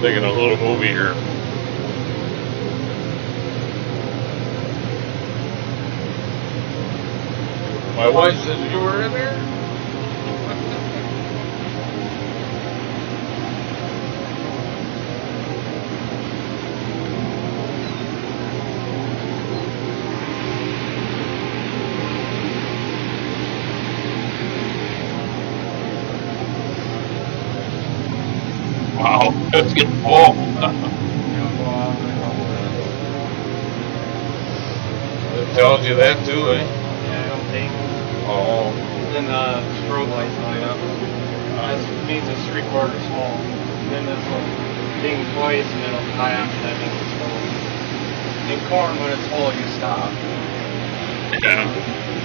Making a little movie here. My wife says, you were in there? Wow, it's getting full. It tells you that too, eh? Yeah, it'll take. Oh. Then the strobe lights light up. That means it's 3/4 full. Then this will ding twice and it'll die after that means it's full. In corn, when it's full, you stop. Yeah.